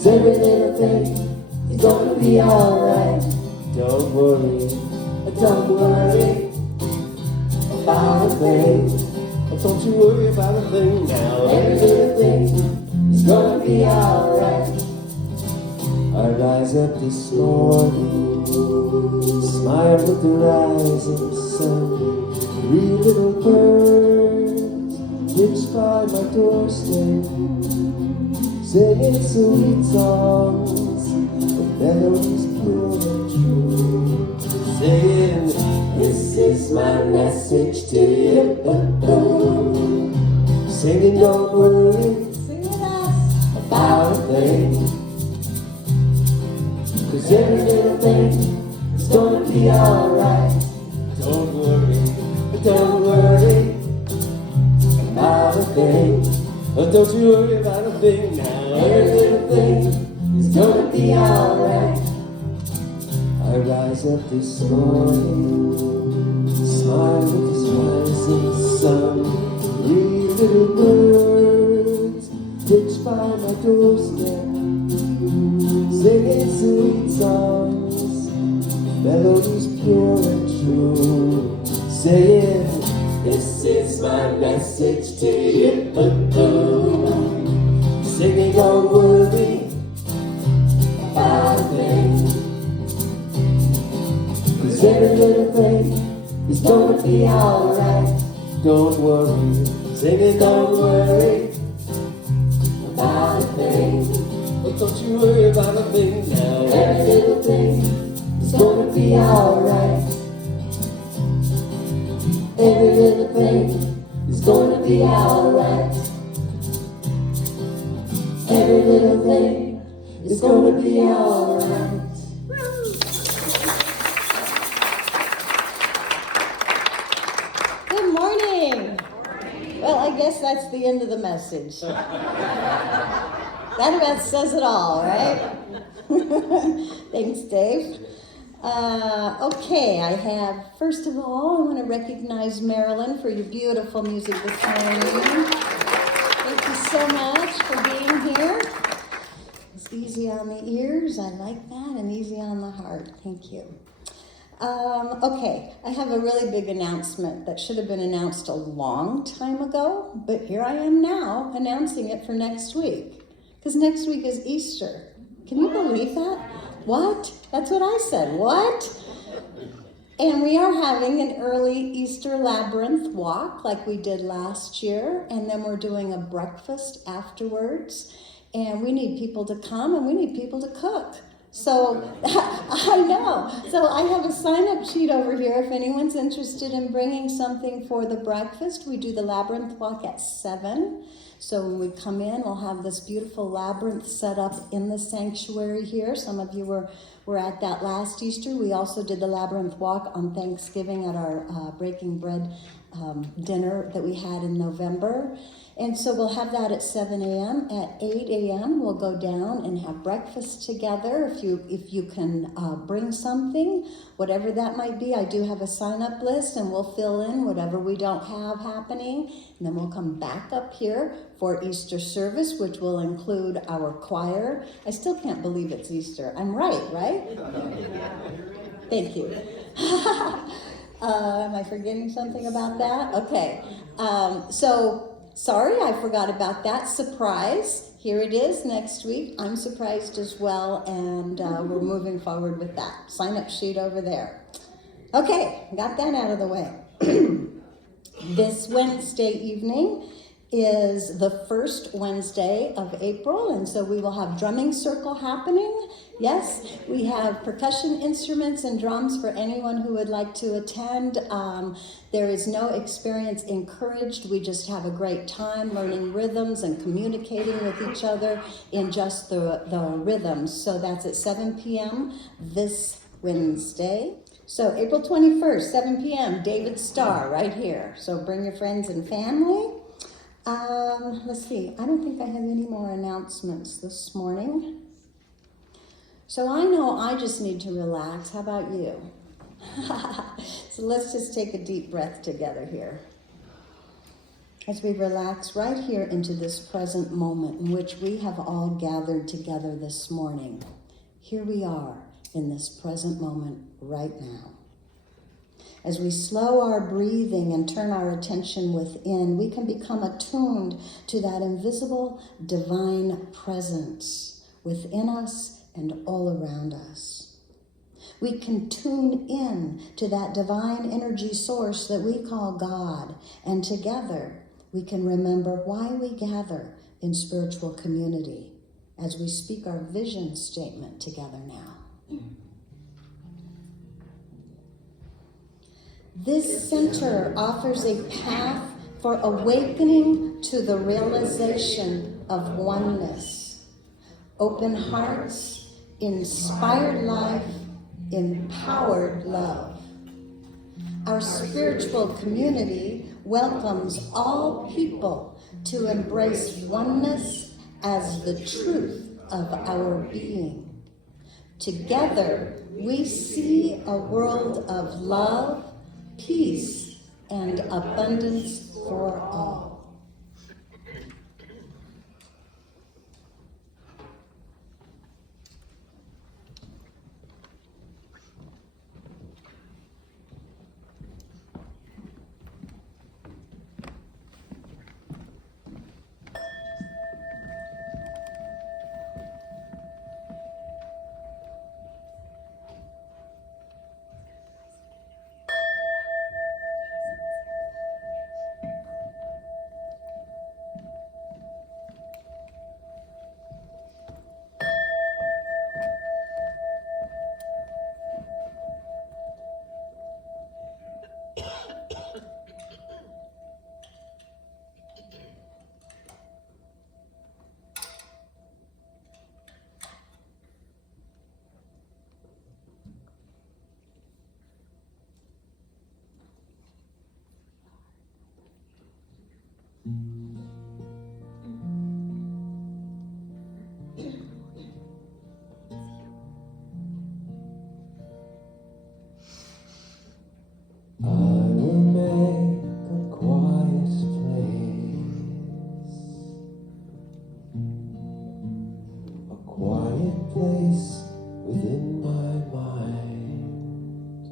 'cause every little thing is gonna be alright. Don't worry about a thing. Don't you worry about a thing now. Every little thing is gonna be alright. I rise up this morning, smile with the rising sun. 3 little birds pitch by my doorstep, singing sweet songs, with melodies pure and true. Saying, this is my message to you. Singing, don't worry about a thing, 'cause every little thing is gonna be alright. Don't worry about a thing. Don't you worry about a thing now. Every little thing is gonna be alright. I rise up this morning, smile with this rising sun. 3 little birds pitch by my doorstep, singing sweet songs, melodies pure and true. Saying, this is my message to you. Singing, don't worry about a thing, 'cause every little thing is gonna be alright. Don't worry, singing, don't worry about a thing. But don't you worry about a thing now. Every little thing is gonna be alright. Every little thing is gonna be alright. Every little thing is gonna be alright. Good morning. Well, I guess that's the end of the message. That about says it all, right? Thanks, Dave. Okay, I have, first of all, I want to recognize Marilyn for your beautiful music this morning. Thank you so much for being here. It's easy on the ears, I like that, and easy on the heart. Thank you. Okay, I have a really big announcement that should have been announced a long time ago, but here I am now announcing it for next week, because next week is Easter. Can you believe that? What? That's what I said. What? And we are having an early Easter labyrinth walk like we did last year, and then we're doing a breakfast afterwards, and we need people to come and we need people to cook. So, I know. So I have a sign-up sheet over here if anyone's interested in bringing something for the breakfast. We do the labyrinth walk at 7. So when we come in, we'll have this beautiful labyrinth set up in the sanctuary here. Some of you were at that last Easter. We also did the labyrinth walk on Thanksgiving at our Breaking Bread dinner that we had in November. And so we'll have that at 7 a.m. At 8 a.m. we'll go down and have breakfast together. If you can bring something, whatever that might be. I do have a sign-up list, and we'll fill in whatever we don't have happening. And then we'll come back up here for Easter service, which will include our choir. I still can't believe it's Easter. I'm right? Thank you. Am I forgetting something about that? Okay. Sorry, I forgot about that. Surprise. Here it is next week. I'm surprised as well, and we're moving forward with that. Sign-up sheet over there. Okay, got that out of the way. This Wednesday evening is the first Wednesday of April, and so we will have drumming circle happening. Yes, we have percussion instruments and drums for anyone who would like to attend. There is no experience encouraged. We just have a great time learning rhythms and communicating with each other in just the rhythms. So that's at 7 p.m. this Wednesday. So April 21st, 7 p.m., David Starr right here. So bring your friends and family. Let's see, I don't think I have any more announcements this morning. So I know I just need to relax. How about you? So let's just take a deep breath together here. As we relax right here into this present moment in which we have all gathered together this morning, here we are in this present moment right now. As we slow our breathing and turn our attention within, we can become attuned to that invisible divine presence within us and all around us. We can tune in to that divine energy source that we call God, and together we can remember why we gather in spiritual community as we speak our vision statement together now. This center offers a path for awakening to the realization of oneness, open hearts, inspired life, empowered love. Our spiritual community welcomes all people to embrace oneness as the truth of our being. Together, we see a world of love, peace, and abundance for all. I will make a quiet place, a quiet place within my mind,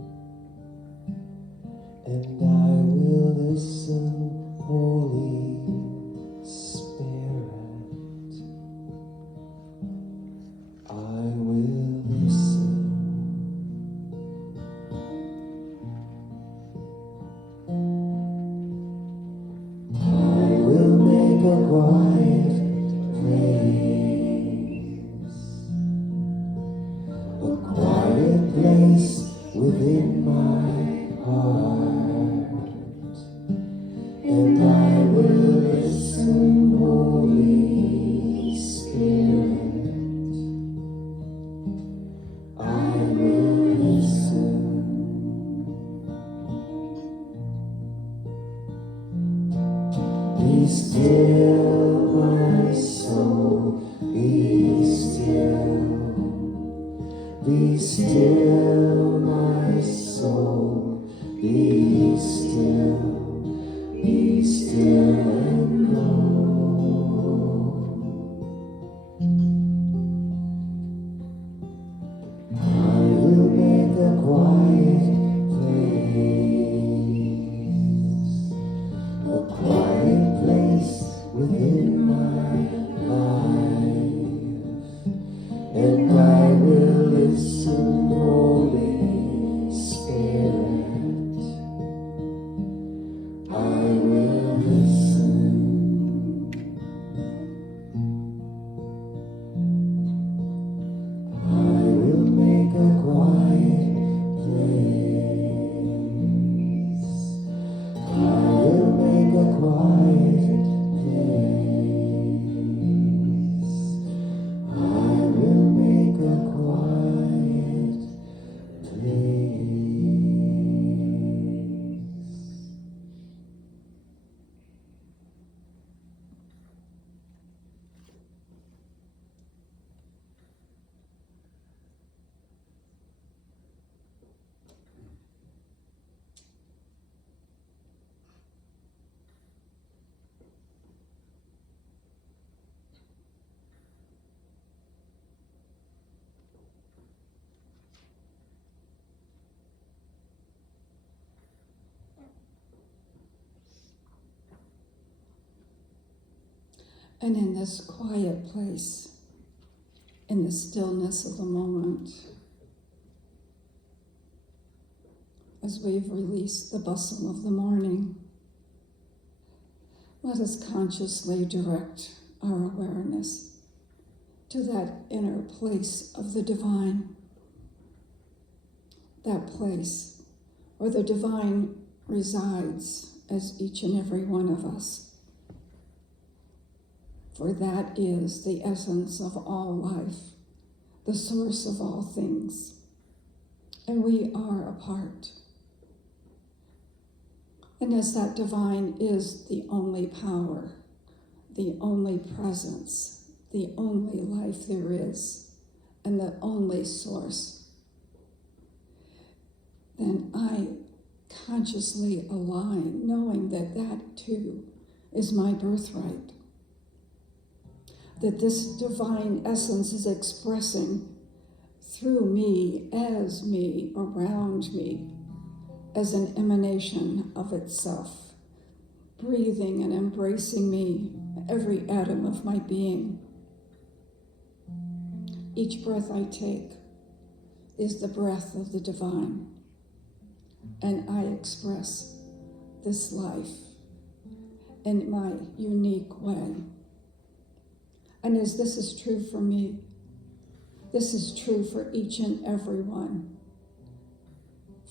and I will listen, Holy Spirit. I will listen. A quiet place within my heart, and I will listen, Holy Spirit. I will listen. Be still, my soul, be still. Be still, my soul, be still and know. I will make a quiet place within my life, and I will listen, Holy Spirit. I will listen. And in this quiet place, in the stillness of the moment, as we've released the bustle of the morning, let us consciously direct our awareness to that inner place of the divine, that place where the divine resides as each and every one of us. For that is the essence of all life, the source of all things, and we are a part. And as that divine is the only power, the only presence, the only life there is, and the only source, then I consciously align, knowing that that too is my birthright. That this divine essence is expressing through me, around me, as an emanation of itself, breathing and embracing me, every atom of my being. Each breath I take is the breath of the divine, and I express this life in my unique way. And as this is true for me, this is true for each and every one.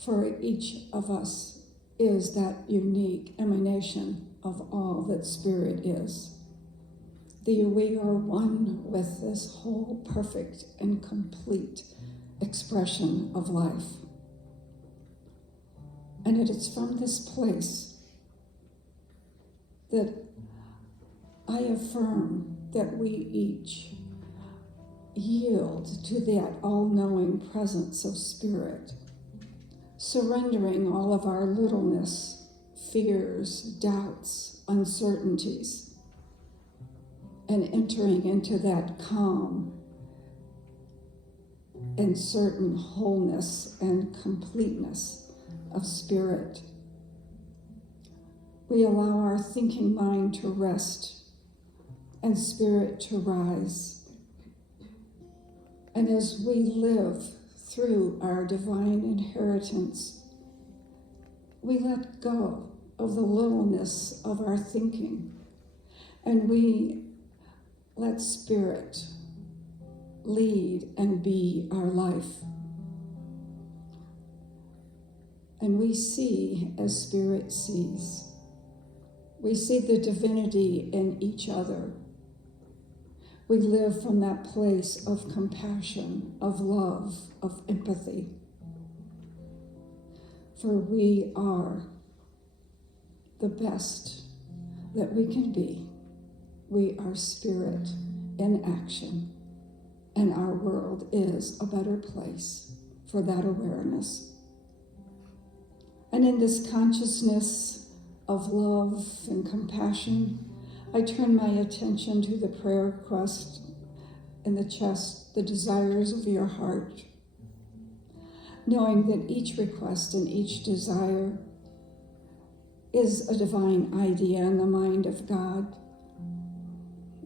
For each of us is that unique emanation of all that Spirit is. We are one with this whole perfect and complete expression of life. And it is from this place that I affirm that we each yield to that all-knowing presence of Spirit, surrendering all of our littleness, fears, doubts, uncertainties, and entering into that calm and certain wholeness and completeness of Spirit. We allow our thinking mind to rest and Spirit to rise. And as we live through our divine inheritance, we let go of the littleness of our thinking, and we let Spirit lead and be our life. And we see as Spirit sees. We see the divinity in each other. We live from that place of compassion, of love, of empathy. For we are the best that we can be. We are Spirit in action, and our world is a better place for that awareness. And in this consciousness of love and compassion, I turn my attention to the prayer request in the chest, the desires of your heart, knowing that each request and each desire is a divine idea in the mind of God,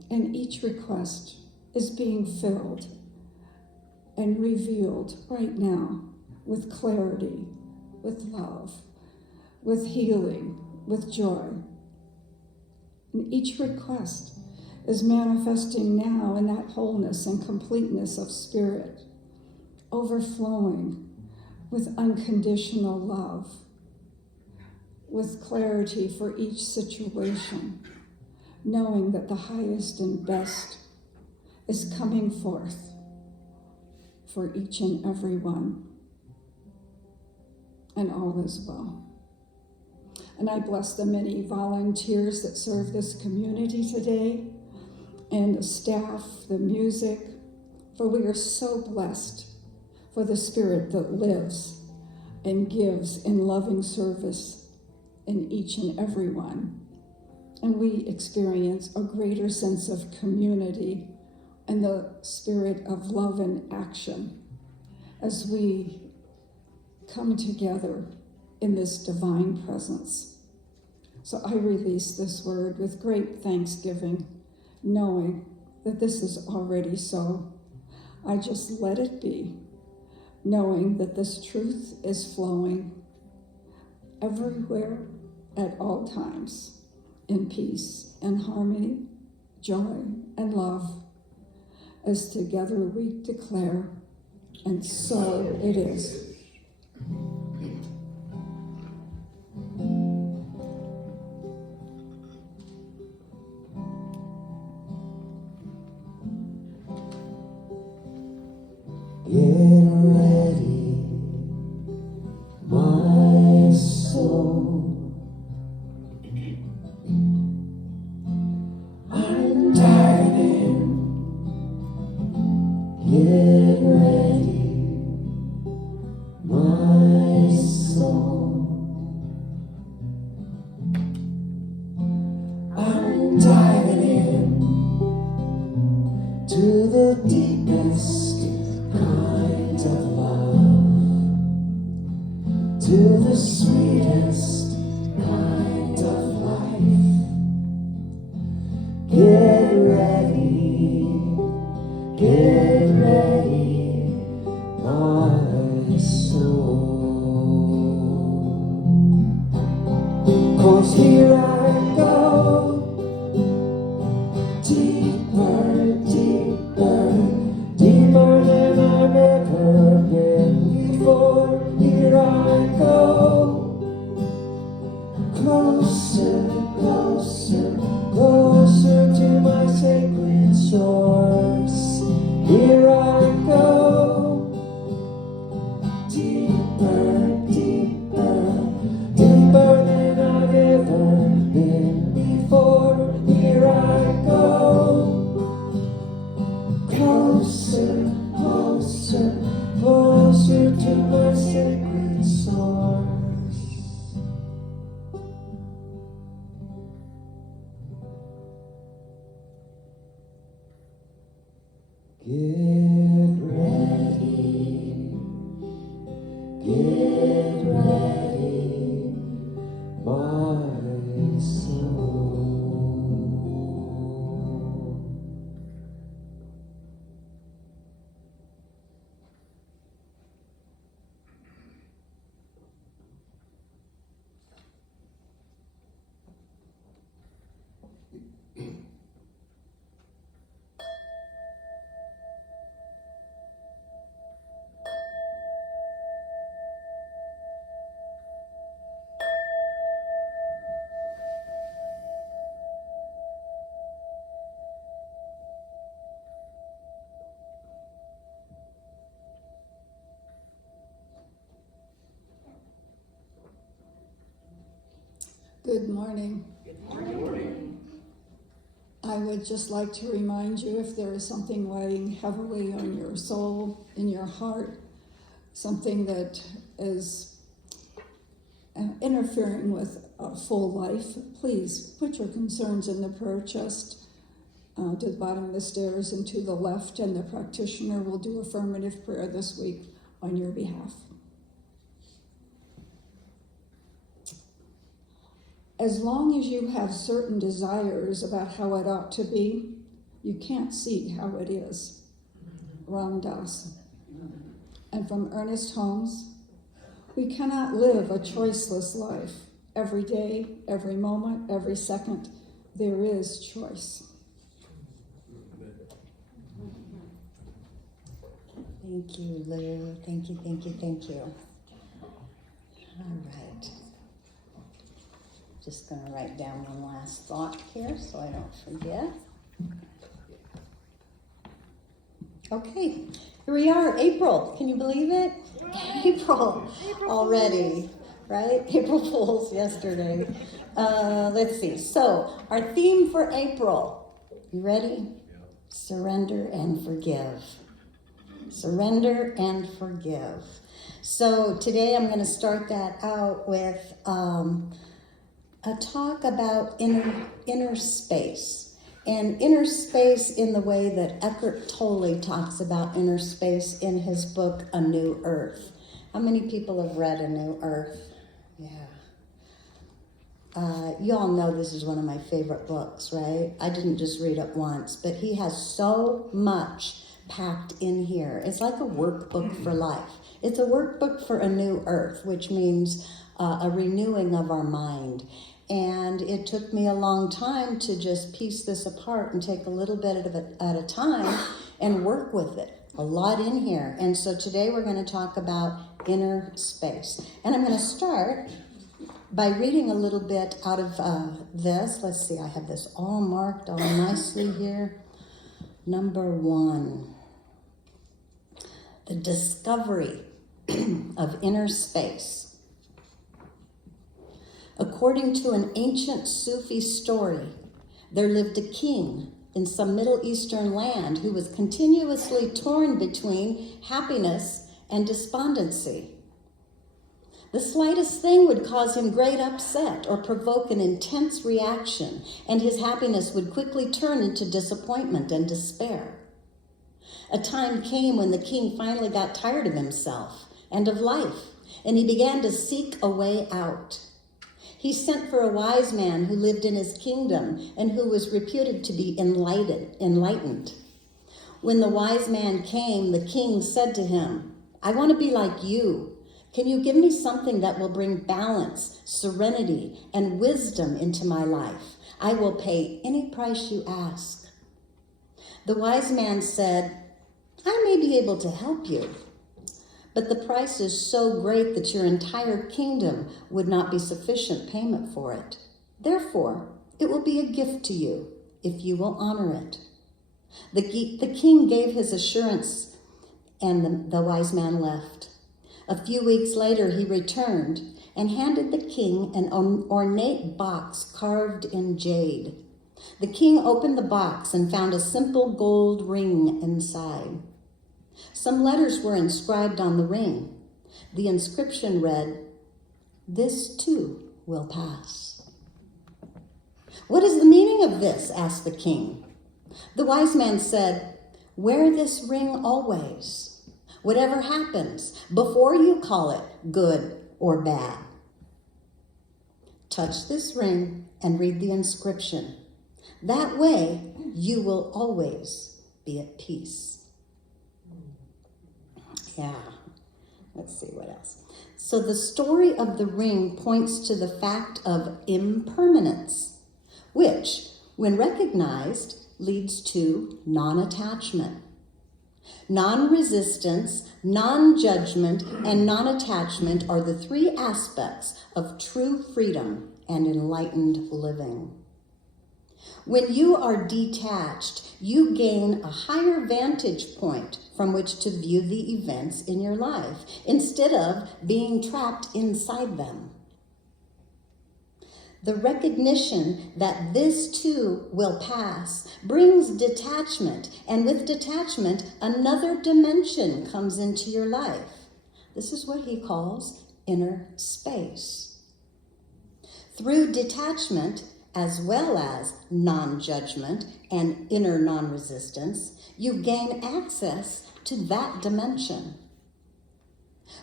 and each request is being filled and revealed right now with clarity, with love, with healing, with joy. And each request is manifesting now in that wholeness and completeness of Spirit, overflowing with unconditional love, with clarity for each situation, knowing that the highest and best is coming forth for each and every one, and all is well. And I bless the many volunteers that serve this community today, and the staff, the music, for we are so blessed for the Spirit that lives and gives in loving service in each and every one. And we experience a greater sense of community and the spirit of love and action as we come together in this divine presence. So I release this word with great thanksgiving knowing that this is already so. I just let it be, knowing that this truth is flowing everywhere at all times, in peace and harmony, joy and love, as together we declare, and so it is. Get ready, my soul. I'm diving in. Get ready, my soul. I'm diving in to the deepest kind of love, to the sweetest kind of life. Get ready, my soul. 'Cause here I go, deeper, deeper, deeper than I've ever been before. Here I go, closer, closer, closer to my sacred source. Here I go, deeper, deeper, deeper than I've ever been before. Here I go, closer, closer, closer to my sacred source. Get ready, my soul. Good morning. Good morning. I would just like to remind you, if there is something weighing heavily on your soul, in your heart, something that is interfering with a full life, please put your concerns in the prayer chest to the bottom of the stairs and to the left, and the practitioner will do affirmative prayer this week on your behalf. As long as you have certain desires about how it ought to be, you can't see how it is. Ram Dass. And from Ernest Holmes, we cannot live a choiceless life. Every day, every moment, every second, there is choice. Thank you, Lou. Thank you, thank you, thank you. All right. Just going to write down one last thought here so I don't forget. Okay, here we are, April. Can you believe it? April already, right? April Fools yesterday. Let's see. So, our theme for April. You ready? Surrender and forgive. Surrender and forgive. So, today I'm going to start that out with a talk about inner space, and inner space in the way that Eckhart Tolle talks about inner space in his book, A New Earth. How many people have read A New Earth? Yeah. You all know this is one of my favorite books, right? I didn't just read it once, but he has so much packed in here. It's like a workbook for life. It's a workbook for a new earth, which means a renewing of our mind. And it took me a long time to just piece this apart and take a little bit of it at a time and work with it. A lot in here. And so today we're going to talk about inner space. And I'm going to start by reading a little bit out of this. Let's see, I have this all marked all nicely here. Number 1, the discovery of inner space. According to an ancient Sufi story, there lived a king in some Middle Eastern land who was continuously torn between happiness and despondency. The slightest thing would cause him great upset or provoke an intense reaction, and his happiness would quickly turn into disappointment and despair. A time came when the king finally got tired of himself and of life, and he began to seek a way out. He sent for a wise man who lived in his kingdom and who was reputed to be enlightened. When the wise man came, the king said to him, "I want to be like you. Can you give me something that will bring balance, serenity, and wisdom into my life? I will pay any price you ask." The wise man said, "I may be able to help you, but the price is so great that your entire kingdom would not be sufficient payment for it. Therefore, it will be a gift to you if you will honor it." The king gave his assurance, and the wise man left. A few weeks later, he returned and handed the king an ornate box carved in jade. The king opened the box and found a simple gold ring inside. Some letters were inscribed on the ring. The inscription read, "This too will pass." "What is the meaning of this?" asked the king. The wise man said, "Wear this ring always. Whatever happens, before you call it good or bad, touch this ring and read the inscription. That way, you will always be at peace." Yeah, let's see what else. So the story of the ring points to the fact of impermanence, which, when recognized, leads to non-attachment. Non-resistance, non-judgment, and non-attachment are the 3 aspects of true freedom and enlightened living. When you are detached, you gain a higher vantage point from which to view the events in your life, instead of being trapped inside them. The recognition that this too will pass brings detachment, and with detachment, another dimension comes into your life. This is what he calls inner space. Through detachment, as well as non-judgment and inner non-resistance, you gain access to that dimension.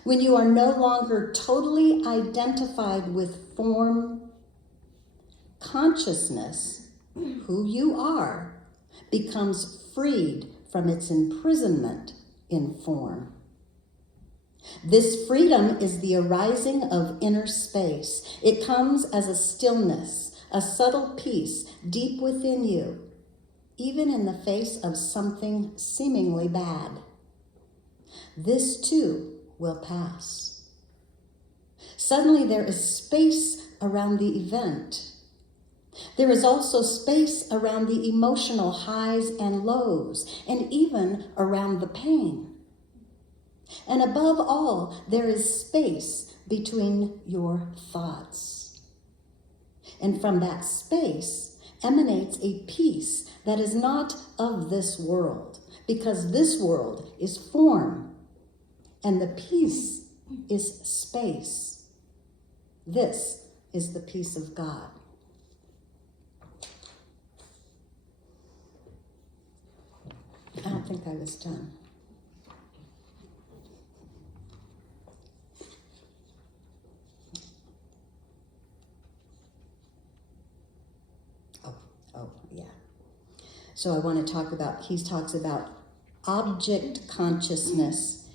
When you are no longer totally identified with form, consciousness, who you are, becomes freed from its imprisonment in form. This freedom is the arising of inner space. It comes as a stillness, a subtle peace deep within you, even in the face of something seemingly bad. This too will pass. Suddenly there is space around the event. There is also space around the emotional highs and lows, and even around the pain. And above all, there is space between your thoughts. And from that space emanates a peace that is not of this world, because this world is form, and the peace is space. This is the peace of God. I don't think I was done. So I want to talk about, he talks about object consciousness,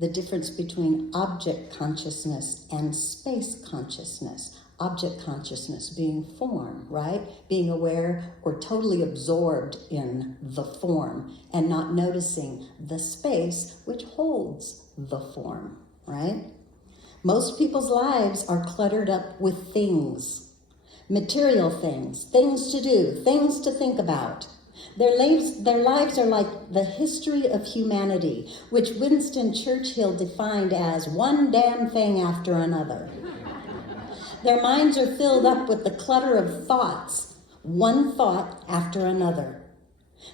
the difference between object consciousness and space consciousness. Object consciousness being form, right? Being aware or totally absorbed in the form and not noticing the space which holds the form, right? Most people's lives are cluttered up with things, material things, things to do, things to think about. Their lives are like the history of humanity, which Winston Churchill defined as one damn thing after another. Their minds are filled up with the clutter of thoughts, one thought after another.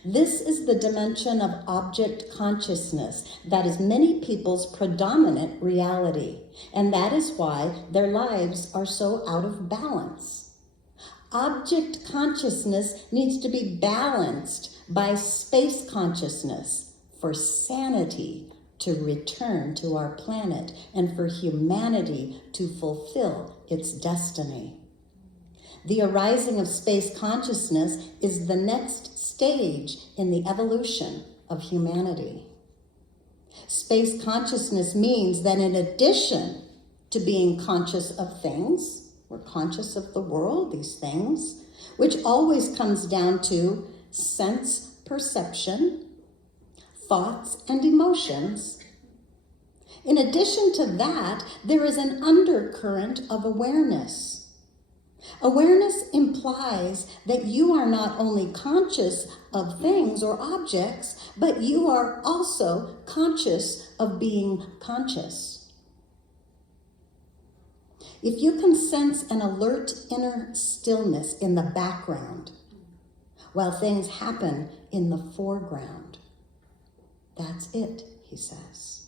This is the dimension of object consciousness that is many people's predominant reality, and that is why their lives are so out of balance. Object consciousness needs to be balanced by space consciousness for sanity to return to our planet and for humanity to fulfill its destiny. The arising of space consciousness is the next stage in the evolution of humanity. Space consciousness means that in addition to being conscious of things, we're conscious of the world, these things, which always comes down to sense perception, thoughts, and emotions. In addition to that, there is an undercurrent of awareness. Awareness implies that you are not only conscious of things or objects, but you are also conscious of being conscious. If you can sense an alert inner stillness in the background while things happen in the foreground, that's it, he says.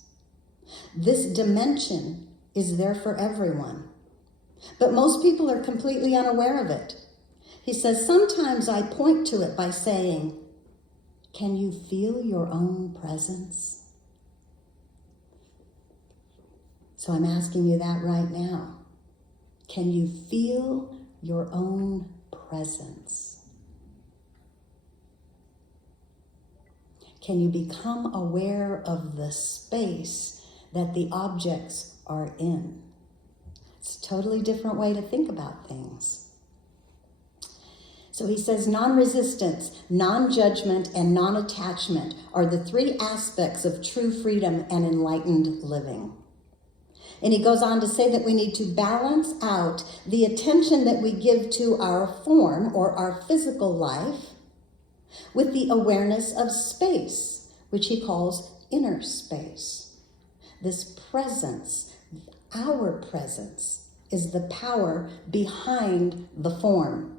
This dimension is there for everyone, but most people are completely unaware of it. He says, sometimes I point to it by saying, can you feel your own presence? So I'm asking you that right now. Can you feel your own presence? Can you become aware of the space that the objects are in? It's a totally different way to think about things. So he says non-resistance, non-judgment, and non-attachment are the three aspects of true freedom and enlightened living. And he goes on to say that we need to balance out the attention that we give to our form or our physical life with the awareness of space, which he calls inner space. This presence, our presence, is the power behind the form.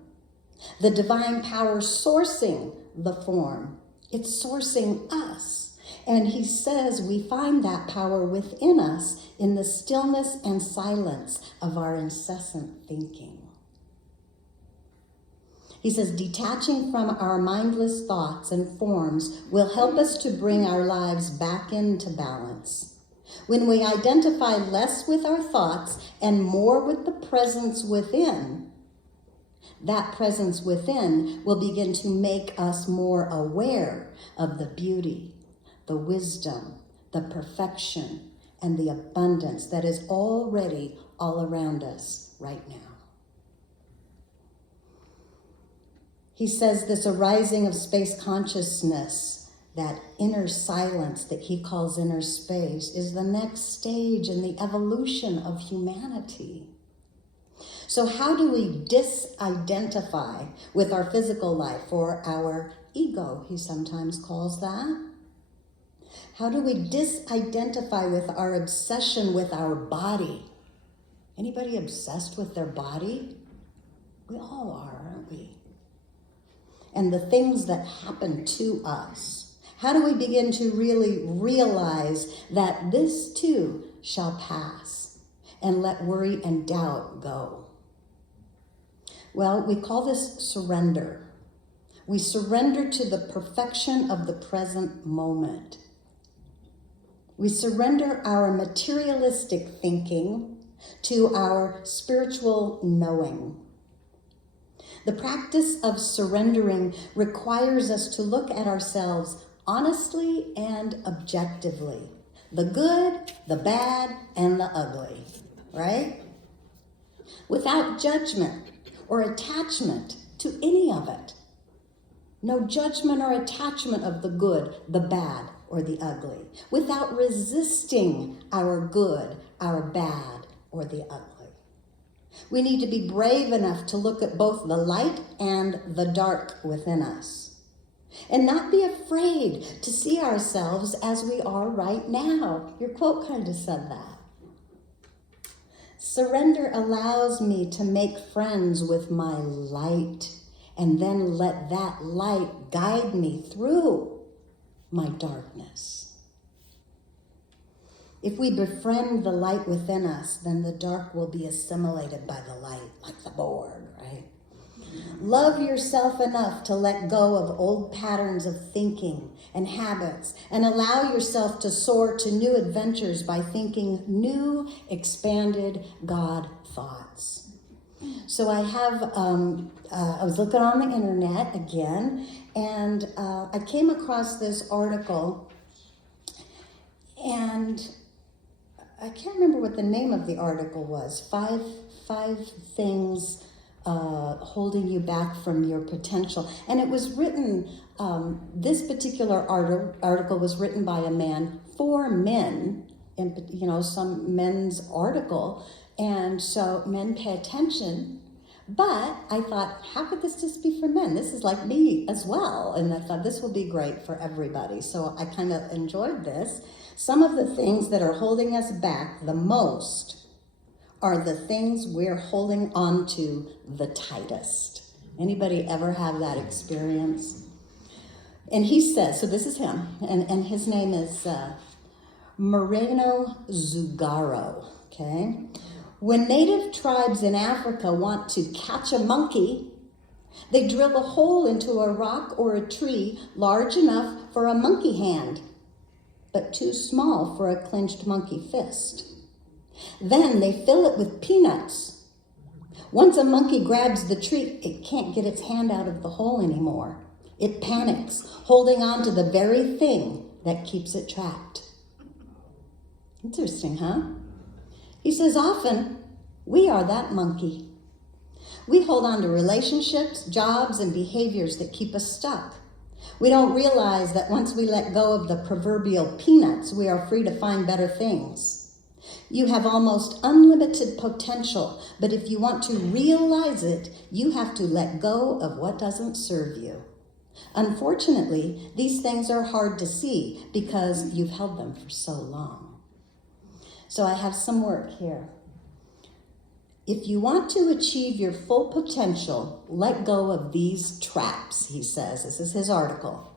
The divine power sourcing the form. It's sourcing us. And he says we find that power within us in the stillness and silence of our incessant thinking. He says detaching from our mindless thoughts and forms will help us to bring our lives back into balance. When we identify less with our thoughts and more with the presence within, that presence within will begin to make us more aware of the beauty, the wisdom, the perfection, and the abundance that is already all around us right now. He says this arising of space consciousness, that inner silence that he calls inner space, is the next stage in the evolution of humanity. So how do we disidentify with our physical life, or our ego, he sometimes calls that? How do we disidentify with our obsession with our body? Anybody obsessed with their body? We all are, aren't we? And the things that happen to us. How do we begin to really realize that this too shall pass and let worry and doubt go? Well, we call this surrender. We surrender to the perfection of the present moment. We surrender our materialistic thinking to our spiritual knowing. The practice of surrendering requires us to look at ourselves honestly and objectively. The good, the bad, and the ugly, right? Without judgment or attachment to any of it. No judgment or attachment of the good, the bad, or the ugly. Without resisting our good, our bad, or the ugly. We need to be brave enough to look at both the light and the dark within us. And not be afraid to see ourselves as we are right now. Your quote kind of said that. Surrender allows me to make friends with my light and then let that light guide me through my darkness. If we befriend the light within us, then the dark will be assimilated by the light, like the Borg, right? Love yourself enough to let go of old patterns of thinking and habits and allow yourself to soar to new adventures by thinking new, expanded God thoughts. So I have, I was looking on the internet again, and I came across this article, and I can't remember what the name of the article was. Five things holding you back from your potential. And it was written, this particular article was written by a man for men, and some men's article. And so men pay attention. But I thought, how could this just be for men? This is like me as well. And I thought this will be great for everybody. So I kind of enjoyed this. Some of the things that are holding us back the most are the things we're holding on to the tightest. Anybody ever have that experience? And he says, so this is him, and his name is Moreno Zugaro, okay? When native tribes in Africa want to catch a monkey, they drill a hole into a rock or a tree large enough for a monkey hand, but too small for a clenched monkey fist. Then they fill it with peanuts. Once a monkey grabs the tree, it can't get its hand out of the hole anymore. It panics, holding on to the very thing that keeps it trapped. Interesting, huh? He says, often, we are that monkey. We hold on to relationships, jobs, and behaviors that keep us stuck. We don't realize that once we let go of the proverbial peanuts, we are free to find better things. You have almost unlimited potential, but if you want to realize it, you have to let go of what doesn't serve you. Unfortunately, these things are hard to see because you've held them for so long. So I have some work here. If you want to achieve your full potential, let go of these traps, he says. This is his article.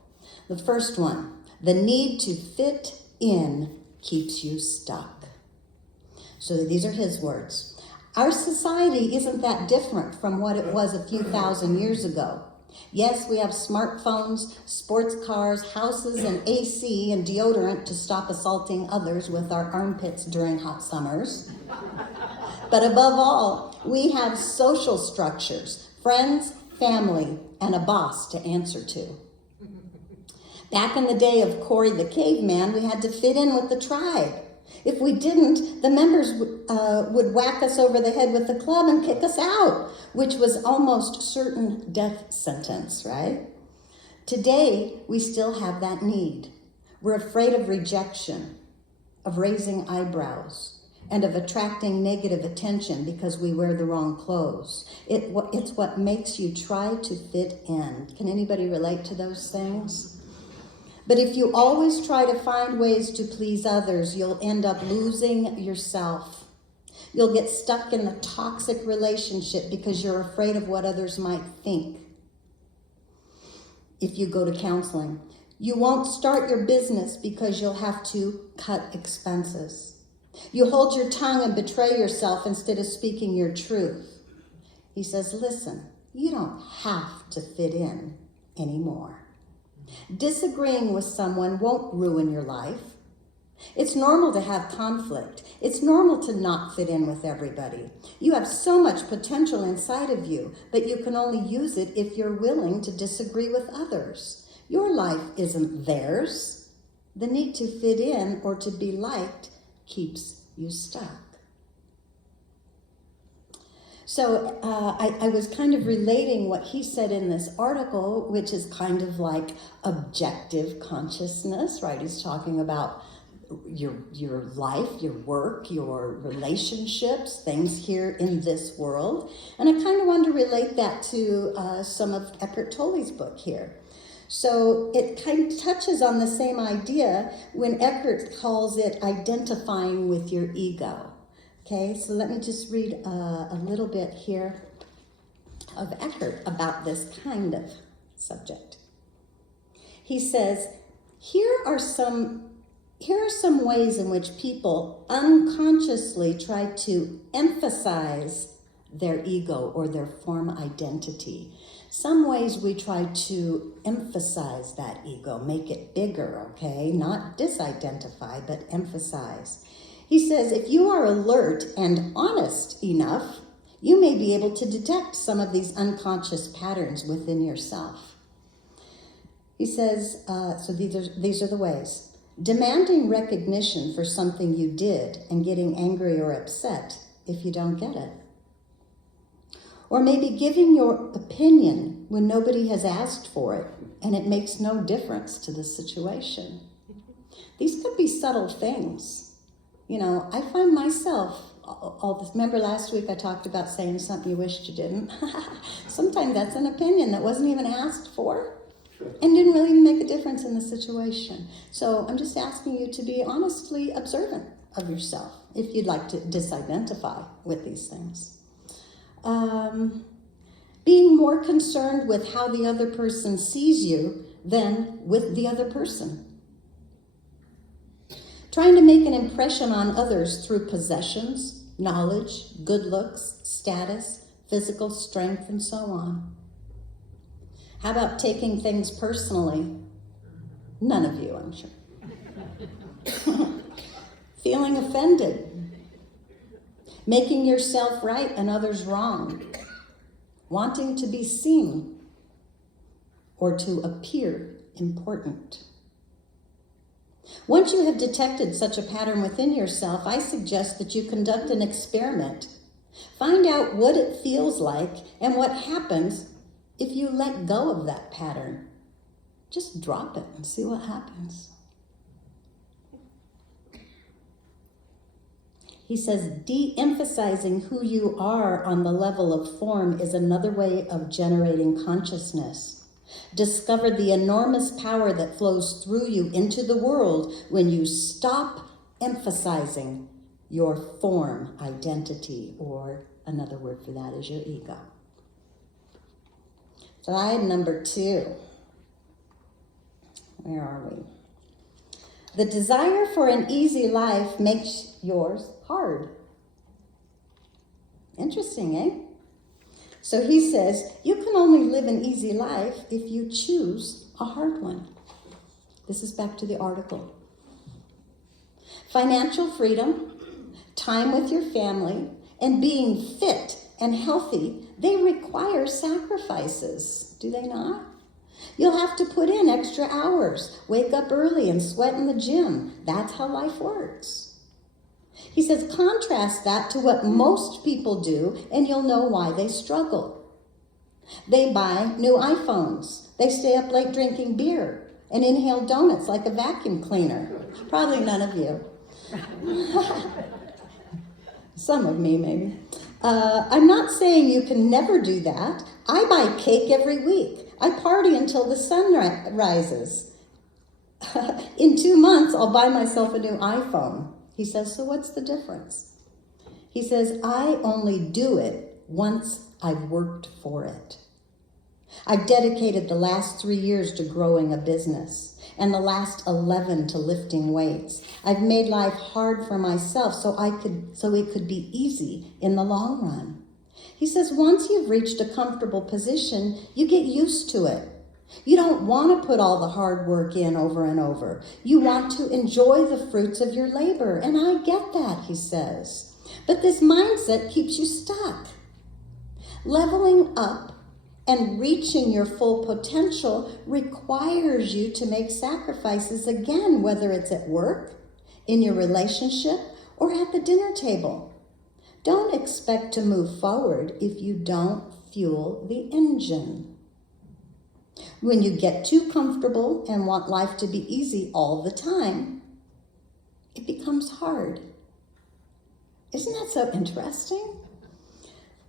The first one, the need to fit in keeps you stuck. So these are his words. Our society isn't that different from what it was a few thousand years ago. Yes, we have smartphones, sports cars, houses, and AC and deodorant to stop assaulting others with our armpits during hot summers. But above all, we have social structures, friends, family, and a boss to answer to. Back in the day of Cory the caveman, we had to fit in with the tribe. If we didn't, the members would whack us over the head with the club and kick us out, which was almost certain death sentence, right? Today, we still have that need. We're afraid of rejection, of raising eyebrows, and of attracting negative attention because we wear the wrong clothes. It's what makes you try to fit in. Can anybody relate to those things? But if you always try to find ways to please others, you'll end up losing yourself. You'll get stuck in a toxic relationship because you're afraid of what others might think. If you go to counseling, you won't start your business because you'll have to cut expenses. You hold your tongue and betray yourself instead of speaking your truth. He says, listen, you don't have to fit in anymore. Disagreeing with someone won't ruin your life. It's normal to have conflict. It's normal to not fit in with everybody. You have so much potential inside of you, but you can only use it if you're willing to disagree with others. Your life isn't theirs. The need to fit in or to be liked keeps you stuck. So I was kind of relating what he said in this article, which is kind of like objective consciousness, right? He's talking about your life, your work, your relationships, things here in this world. And I kind of want to relate that to some of Eckhart Tolle's book here. So it kind of touches on the same idea when Eckhart calls it identifying with your ego. Okay, so let me just read a little bit here of Eckhart about this kind of subject. He says, here are some ways in which people unconsciously try to emphasize their ego or their form identity. Some ways we try to emphasize that ego, make it bigger, okay? Not disidentify, but emphasize. He says, if you are alert and honest enough, you may be able to detect some of these unconscious patterns within yourself. He says, so these are the ways. Demanding recognition for something you did and getting angry or upset if you don't get it. Or maybe giving your opinion when nobody has asked for it and it makes no difference to the situation. These could be subtle things. You know, I find myself, remember last week I talked about saying something you wished you didn't? Sometimes that's an opinion that wasn't even asked for and didn't really make a difference in the situation. So I'm just asking you to be honestly observant of yourself if you'd like to disidentify with these things. Being more concerned with how the other person sees you than with the other person. Trying to make an impression on others through possessions, knowledge, good looks, status, physical strength, and so on. How about taking things personally? None of you, I'm sure. Feeling offended. Making yourself right and others wrong. Wanting to be seen or to appear important. Once you have detected such a pattern within yourself, I suggest that you conduct an experiment. Find out what it feels like and what happens if you let go of that pattern. Just drop it and see what happens. He says, de-emphasizing who you are on the level of form is another way of generating consciousness. Discover the enormous power that flows through you into the world when you stop emphasizing your form identity, or another word for that is your ego. Slide number 2. Where are we? The desire for an easy life makes yours hard. Interesting, eh? So he says, you can only live an easy life if you choose a hard one. This is back to the article. Financial freedom, time with your family, and being fit and healthy, they require sacrifices, do they not? You'll have to put in extra hours, wake up early and sweat in the gym. That's how life works. He says, contrast that to what most people do, and you'll know why they struggle. They buy new iPhones. They stay up late drinking beer and inhale donuts like a vacuum cleaner. Probably none of you. Some of me, maybe. I'm not saying you can never do that. I buy cake every week. I party until the sun rises. In 2 months, I'll buy myself a new iPhone. He says, so what's the difference? He says, I only do it once I've worked for it. I've dedicated the last 3 years to growing a business and the last 11 to lifting weights. I've made life hard for myself so it could be easy in the long run. He says, once you've reached a comfortable position, you get used to it. You don't want to put all the hard work in over and over. You want to enjoy the fruits of your labor. And I get that, he says. But this mindset keeps you stuck. Leveling up and reaching your full potential requires you to make sacrifices again, whether it's at work, in your relationship, or at the dinner table. Don't expect to move forward if you don't fuel the engine. When you get too comfortable and want life to be easy all the time, it becomes hard. Isn't that so interesting?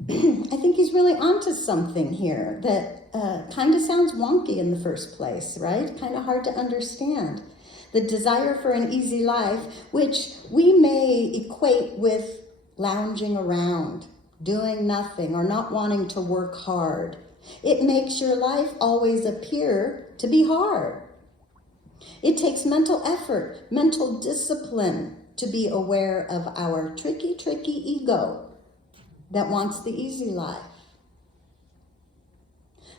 I think he's really onto something here that kind of sounds wonky in the first place, right? Kind of hard to understand. The desire for an easy life, which we may equate with lounging around, doing nothing, or not wanting to work hard. It makes your life always appear to be hard. It takes mental effort, mental discipline to be aware of our tricky ego that wants the easy life.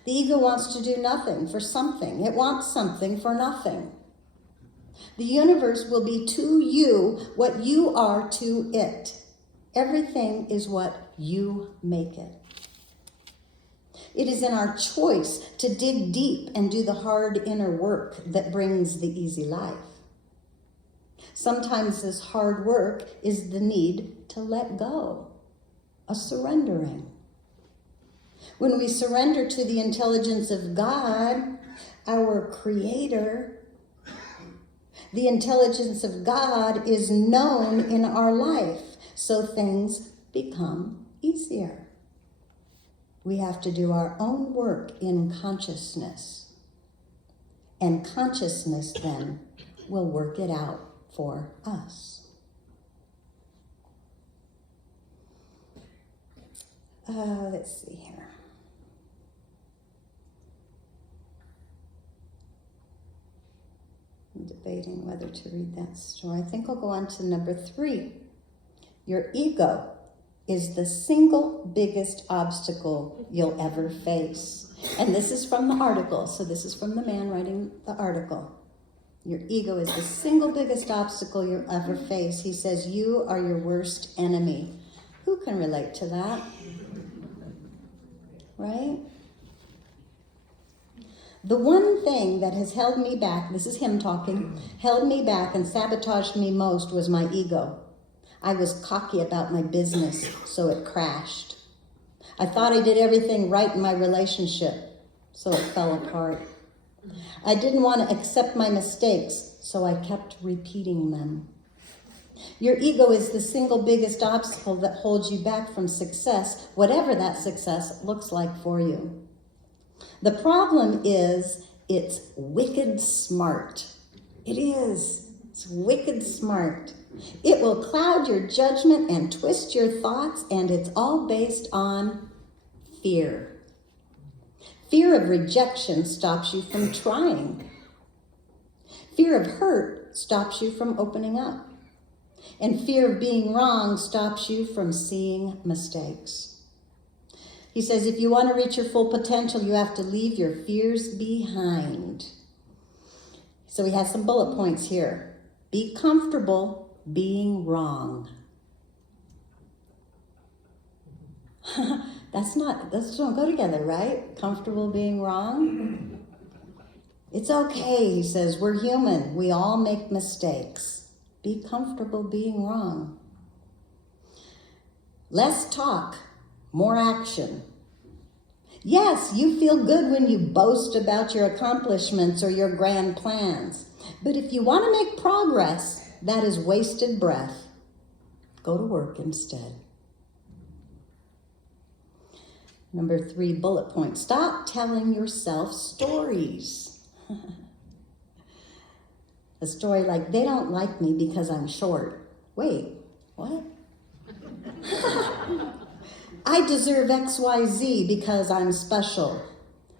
The ego wants to do nothing for something. It wants something for nothing. The universe will be to you what you are to it. Everything is what you make it. It is in our choice to dig deep and do the hard inner work that brings the easy life. Sometimes this hard work is the need to let go, a surrendering. When we surrender to the intelligence of God, our Creator, the intelligence of God is known in our life, so things become easier. We have to do our own work in consciousness. And consciousness then will work it out for us. Let's see here. I'm debating whether to read that story. I think I'll go on to number 3. Your ego is the single biggest obstacle you'll ever face. And this is from the article, so this is from the man writing the article. Your ego is the single biggest obstacle you'll ever face. He says, you are your worst enemy. Who can relate to that? Right? The one thing that has held me back, this is him talking, held me back and sabotaged me most was my ego. I was cocky about my business, so it crashed. I thought I did everything right in my relationship, so it fell apart. I didn't want to accept my mistakes, so I kept repeating them. Your ego is the single biggest obstacle that holds you back from success, whatever that success looks like for you. The problem is it's wicked smart. It is. It's wicked smart. It will cloud your judgment and twist your thoughts, and it's all based on fear. Fear of rejection stops you from trying. Fear of hurt stops you from opening up. And fear of being wrong stops you from seeing mistakes. He says, if you want to reach your full potential, you have to leave your fears behind. So he has some bullet points here. Be comfortable being wrong. Those don't go together, right? Comfortable being wrong. It's okay, he says, we're human. We all make mistakes. Be comfortable being wrong. Less talk, more action. Yes, you feel good when you boast about your accomplishments or your grand plans. But if you want to make progress, that is wasted breath. Go to work instead. Number 3 bullet point. Stop telling yourself stories. A story like, they don't like me because I'm short. Wait, what? I deserve XYZ because I'm special.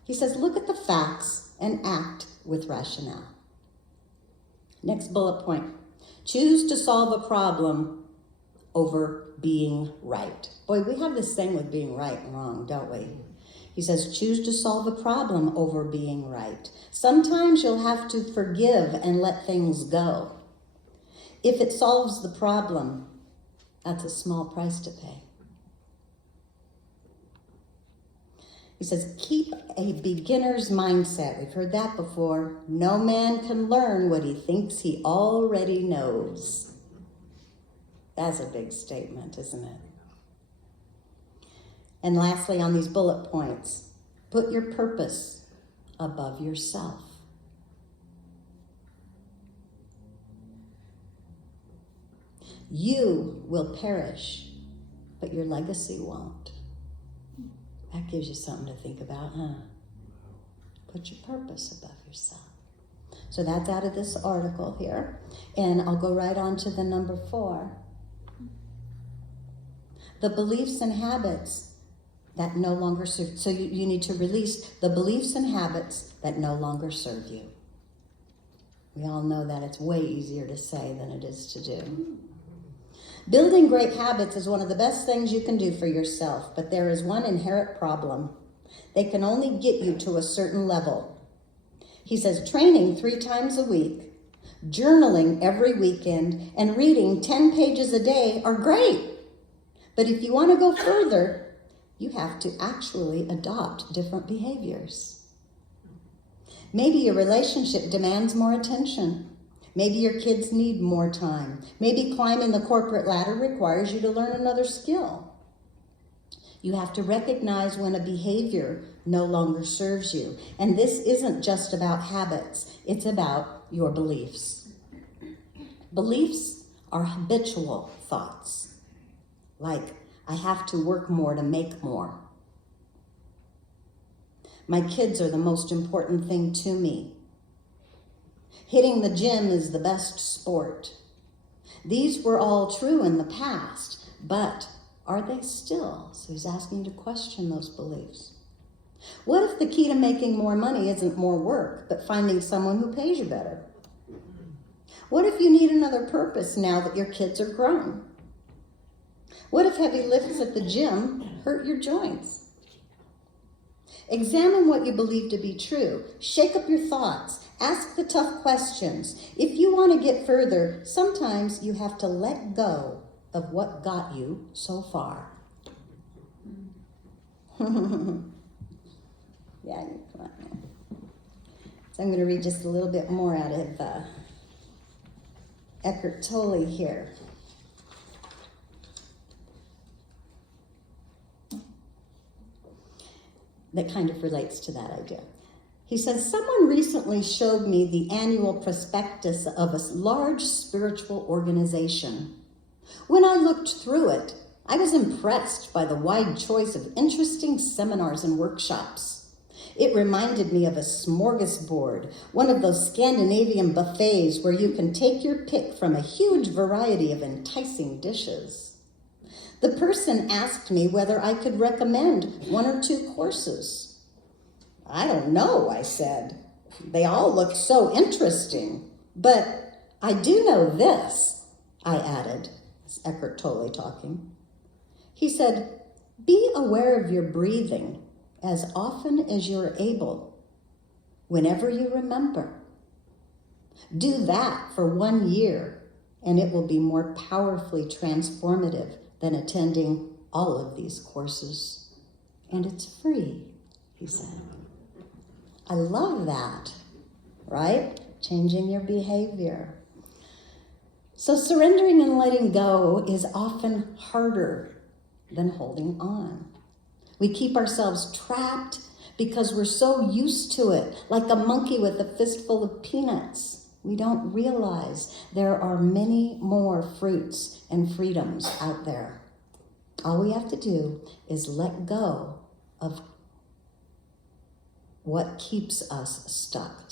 He says, look at the facts and act with rationale. Next bullet point. Choose to solve a problem over being right. Boy, we have this thing with being right and wrong, don't we? He says, choose to solve a problem over being right. Sometimes you'll have to forgive and let things go. If it solves the problem, that's a small price to pay. He says, keep a beginner's mindset. We've heard that before. No man can learn what he thinks he already knows. That's a big statement, isn't it? And lastly, on these bullet points, put your purpose above yourself. You will perish, but your legacy won't. That gives you something to think about, huh? Put your purpose above yourself. So that's out of this article here. And I'll go right on to the number 4. The beliefs and habits that no longer serve. So you need to release the beliefs and habits that no longer serve you. We all know that it's way easier to say than it is to do. Building great habits is one of the best things you can do for yourself, but there is one inherent problem. They can only get you to a certain level. He says training 3 times a week, journaling every weekend, and reading 10 pages a day are great. But if you want to go further, you have to actually adopt different behaviors. Maybe your relationship demands more attention. Maybe your kids need more time. Maybe climbing the corporate ladder requires you to learn another skill. You have to recognize when a behavior no longer serves you. And this isn't just about habits. It's about your beliefs. Beliefs are habitual thoughts. Like, I have to work more to make more. My kids are the most important thing to me. Hitting the gym is the best sport. These were all true in the past, but are they still? So he's asking to question those beliefs. What if the key to making more money isn't more work, but finding someone who pays you better? What if you need another purpose now that your kids are grown? What if heavy lifts at the gym hurt your joints? Examine what you believe to be true. Shake up your thoughts. Ask the tough questions. If you want to get further, sometimes you have to let go of what got you so far. Yeah, come on. So I'm going to read just a little bit more out of Eckhart Tolle here. That kind of relates to that idea. He says, someone recently showed me the annual prospectus of a large spiritual organization. When I looked through it, I was impressed by the wide choice of interesting seminars and workshops. It reminded me of a smorgasbord, one of those Scandinavian buffets where you can take your pick from a huge variety of enticing dishes. The person asked me whether I could recommend 1 or 2 courses. I don't know, I said. They all look so interesting. But I do know this, I added. It's Eckhart Tolle talking. He said, be aware of your breathing as often as you're able, whenever you remember. Do that for 1 year, and it will be more powerfully transformative than attending all of these courses. And it's free, he said. I love that, right? Changing your behavior. So surrendering and letting go is often harder than holding on. We keep ourselves trapped because we're so used to it, like a monkey with a fistful of peanuts. We don't realize there are many more fruits and freedoms out there. All we have to do is let go of what keeps us stuck.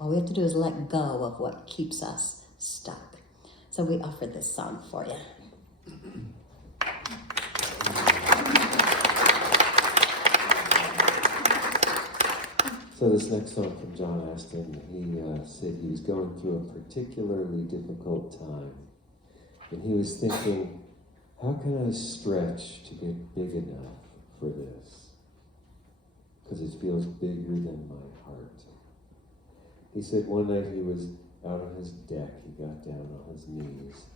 All we have to do is let go of what keeps us stuck. So we offer this song for you. So this next song from John Aston, he said he was going through a particularly difficult time. And he was thinking, how can I stretch to get big enough for this? because it feels bigger than my heart. He said one night he was out on his deck, he got down on his knees,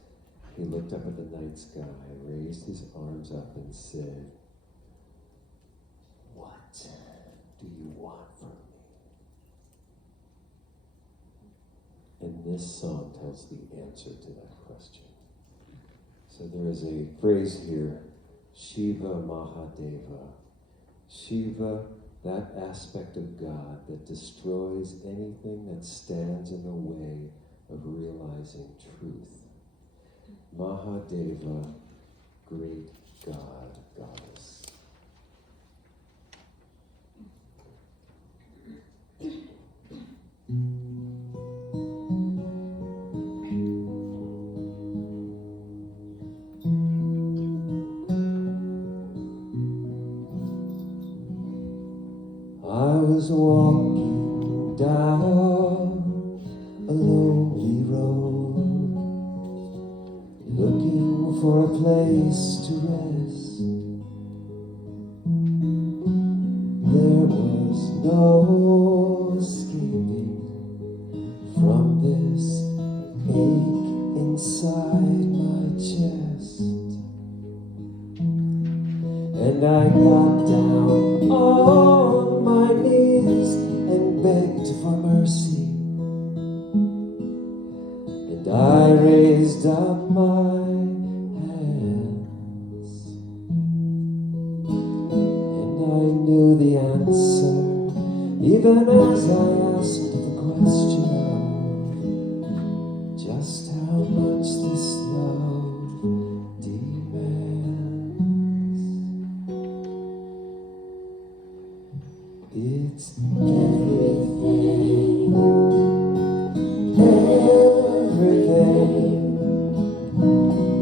he looked up at the night sky, raised his arms up and said, "What do you want from me?" And this song tells the answer to that question. So there is a phrase here, Shiva Mahadeva. Shiva, that aspect of God that destroys anything that stands in the way of realizing truth. Mahadeva, great God, goddess. I was walking down a lonely road, looking for a place to rest. There was no escaping from this ache inside my chest. And I got down on my knees and begged for mercy. And I raised up my hands. And I knew the answer, even as I asked the question of just how much this love demands. It's everything, everything,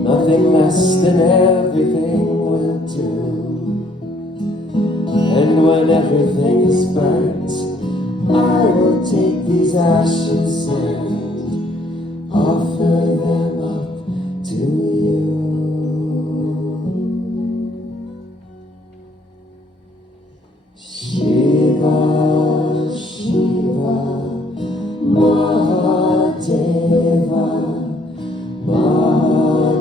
nothing less than everything will do. And when everything is burnt, I will take these ashes and offer them up to you. Shiva, Shiva, Mahadeva, Mahadeva.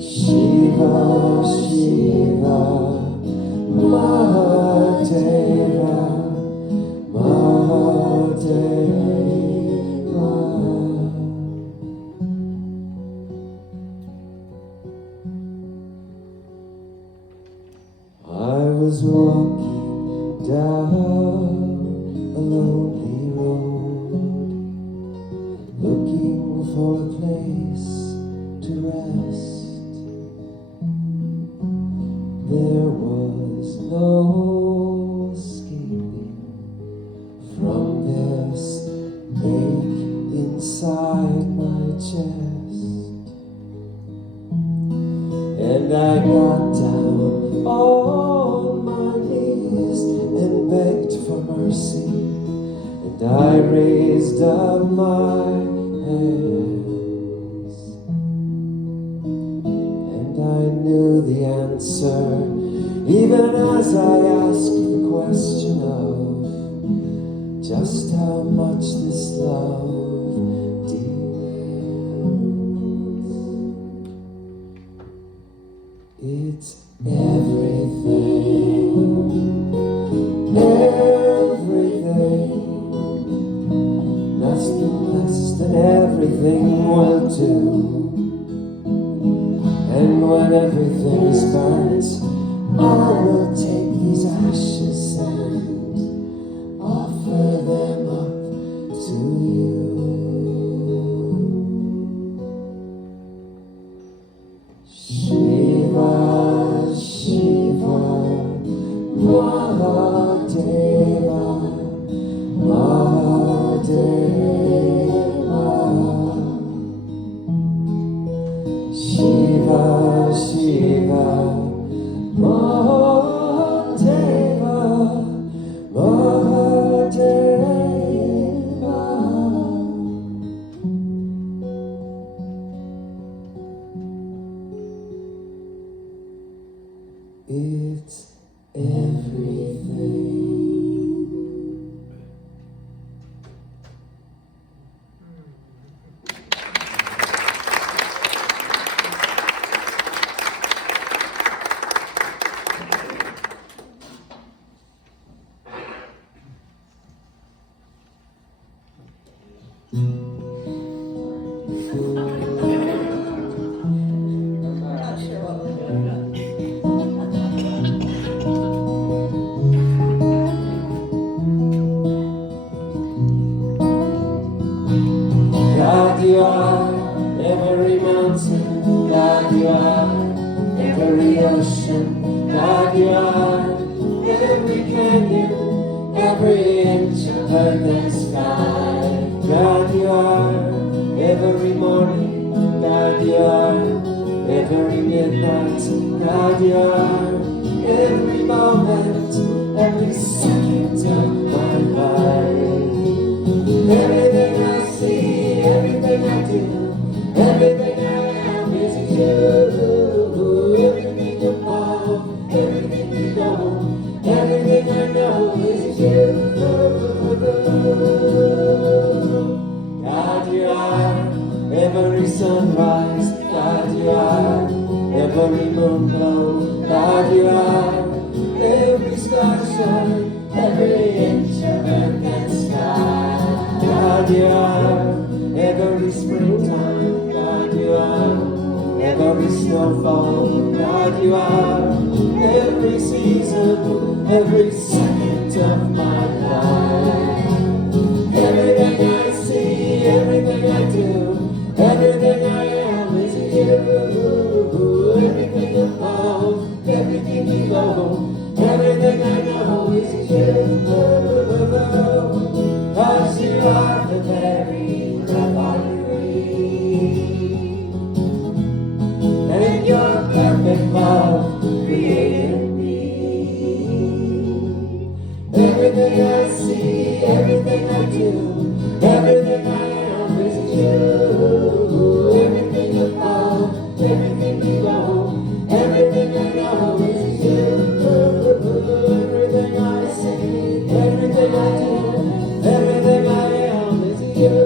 Shiva, Shiva, Mahadeva, Mahadeva. I was walking down a lonely road, looking for a place to rest. There was no escaping from this ache inside my chest. And I got down on my knees and begged for mercy. And I raised up my hands. And I knew the answer, even as I asked the question of just how much this love demands. It's everything, everything, nothing less than everything will do. And when everything is burnt, I will take these ashes and offer them up to you. Shiva, Shiva, Mahadeva, Mahadeva. Shiva, Shiva, Mahadeva, it's everything. Not sure what we're doing. God, you are every mountain. God, you are every ocean. God, you are every canyon, every inch of earth and sky. God, you are every morning. God, you are every midnight. God, you are every moment, every second of my life. Everything I see, everything I do, everything I am is you. Everything you know, everything you know, everything I know is you. God, you are every sunrise. God, you are every moon glow. God, you are every star shine, every inch of earth and sky. God, you are every springtime. God, you are every snowfall. God, you are every season, every second of my life. Everything I see, everything I do, everything I am is you. Everything you know, everything you know, everything I know is you. Cause you are the very breath I breathe, and your perfect love created me. Everything I see, everything I do, everything I am is you. Everything you know, everything you know, everything I know is you. Everything I see, everything I do, everything I am is you.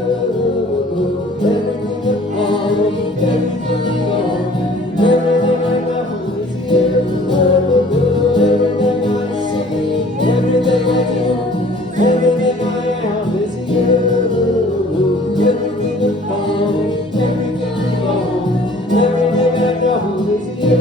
Everything you know, everything you know, everything I know is you. Everything I see, everything I do, everything I am is you. Everything you know, everything you know, everything I know is you.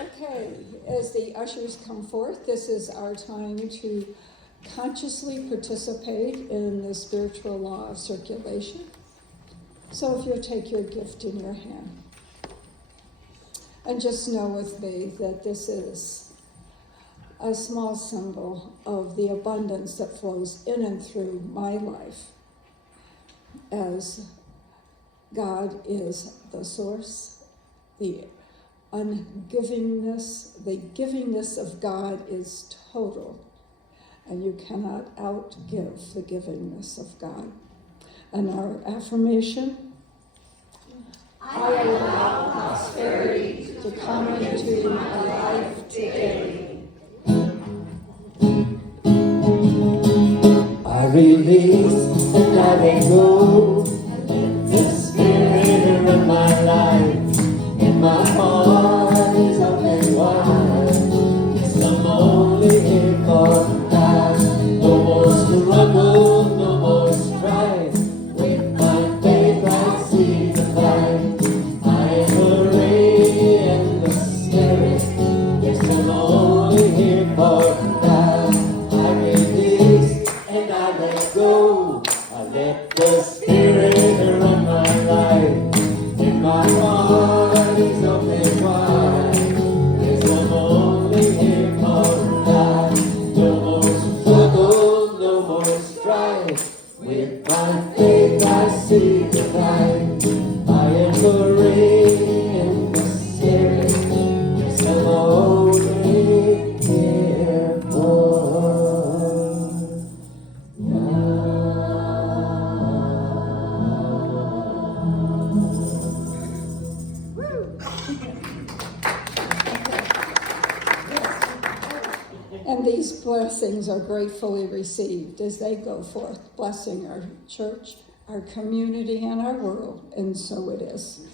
Okay, as the ushers come forth, this is our time to consciously participate in the spiritual law of circulation. So if you'll take your gift in your hand, and just know with me that this is a small symbol of the abundance that flows in and through my life, as God is the source, the ungivingness, the givingness of God is total, and you cannot outgive the givingness of God. And our affirmation: I allow prosperity to come into my life today. I release and I let go. The spirit of my life in my heart is open wide. Yes, I'm only here for God. No more struggle, no more strife. With my faith I see the light. I am a ray in the spirit. Yes, I'm only here for God. I release and I let go. I let the spirit run my life. In my heart is open wide. Yes, I'm only here for God. No more struggle, no more strife. With my faith I see the light. I am the ray in the spirit. Yes, I'm only here for And these blessings are gratefully received as they go forth, blessing our church, our community, and our world. And so it is.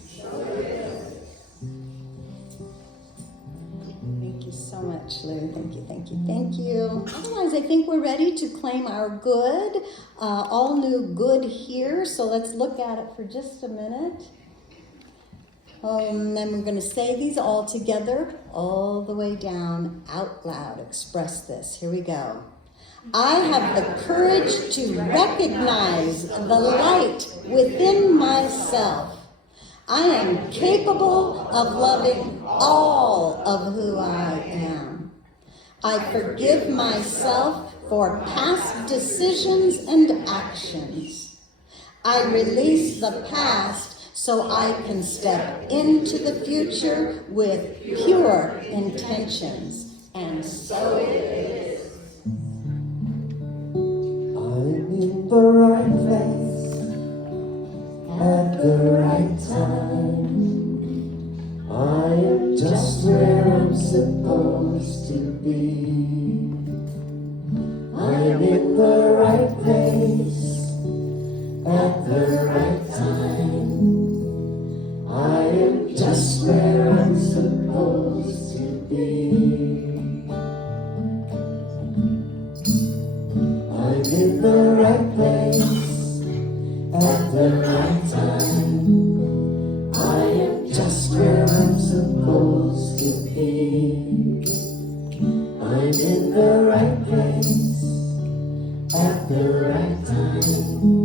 Thank you so much, Lou. Thank you, thank you, thank you. Otherwise, I think we're ready to claim our good, all new good here. So let's look at it for just a minute. And then we're going to say these all together, all the way down, out loud. Express this. Here we go. I have the courage to recognize the light within myself. I am capable of loving all of who I am. I forgive myself for past decisions and actions. I release the past so I can step into the future with pure intentions. And so it is. I'm in the right place at the right time. I am just where I'm supposed to be. I'm in the right place at the right time. I am just where I'm supposed to be. I'm in the right place at the right time. I am just where I'm supposed to be. I'm in the right place at the right time.